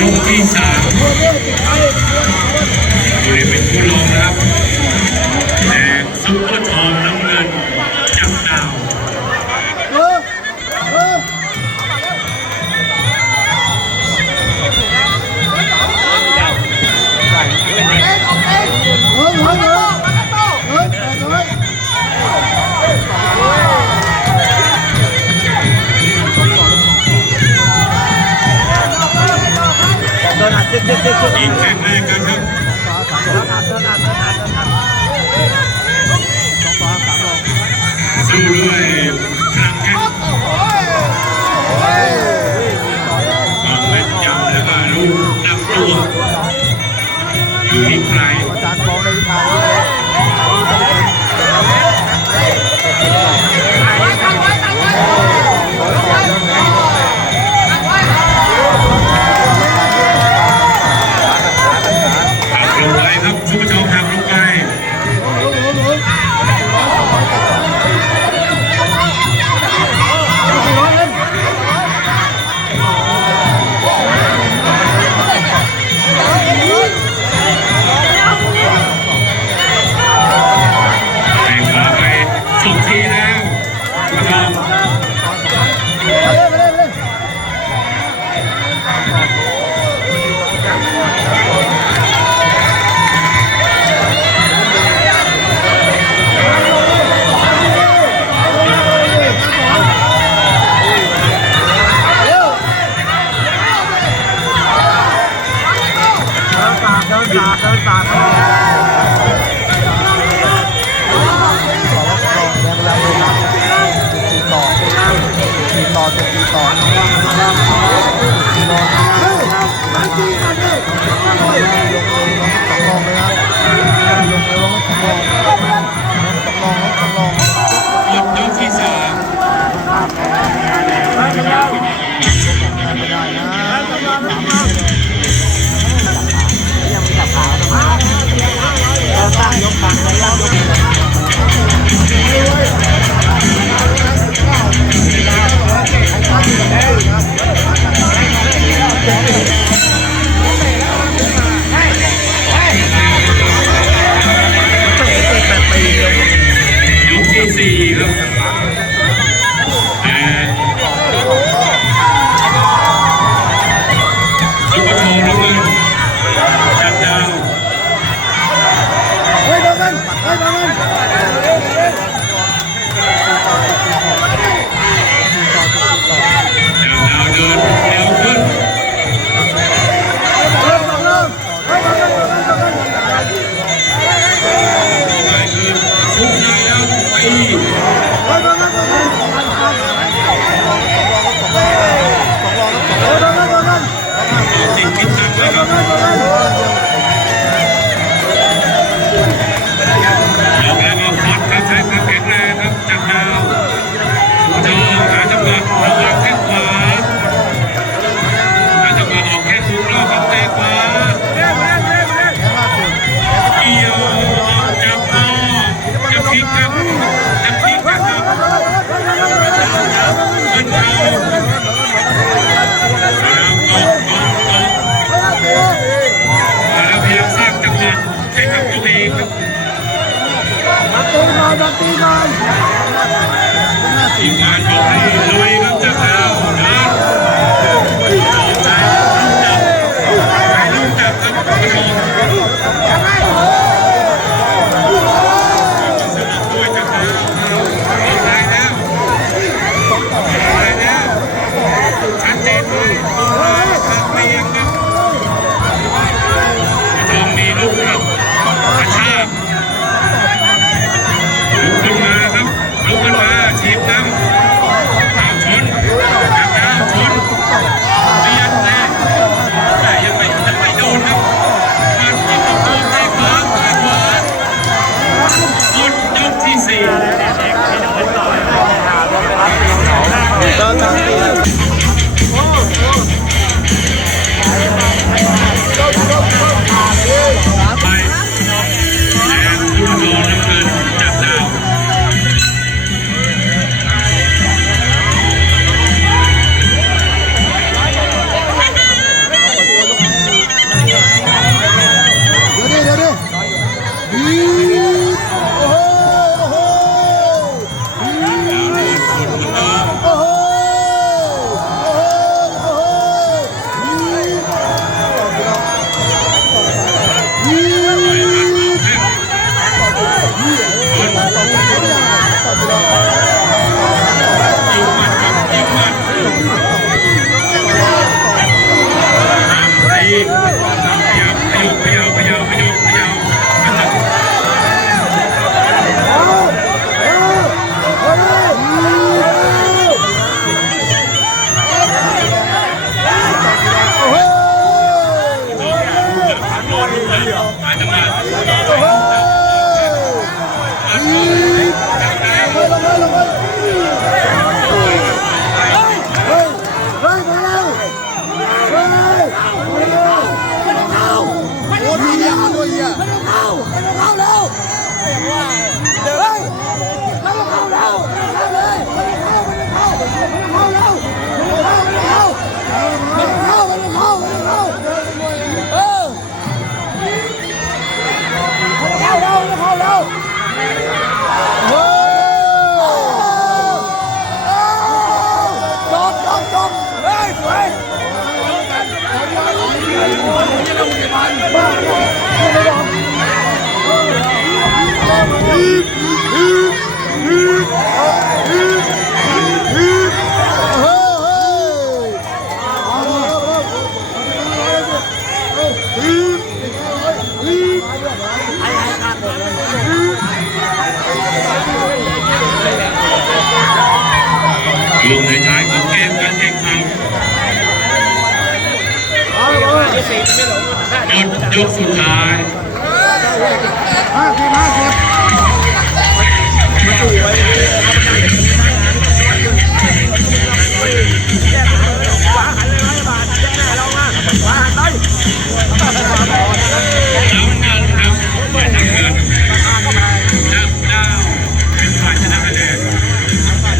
ยกที่3บริเวณผู้ลงนะครับแดงซุปเปอร์ทองน้ำเงินจับดาวยิงแข่งแรกกันครับสู้ด้วยพลังแข้งความแม่นยำและก็ลูกนำตัวอยู่ที่ใครอาจารย์มองในทางลงไปครับซุปเปอร์ทองหักลงไปแข่งขวาไป2 ทีแล้วซุปเปอร์ทองทีมงานบอกให้ลุยครับจากดาวนะถ่ายรูปจับครับสลับด้วยจากดาวตายแล้วชัดเจนเลยทางเบียงครับทองมีลูกครับกระชากลุกขึ้นมาครับลุกขึ้นมาทีมนำชนจากดาวชนเบียดแต่ยังไม่โดนครับการกินลูกโป่งให้ขวาหมดยกที่4ตอนนั้น ลงในท้ายของเกมการแข่งขันยกสุดท้าย50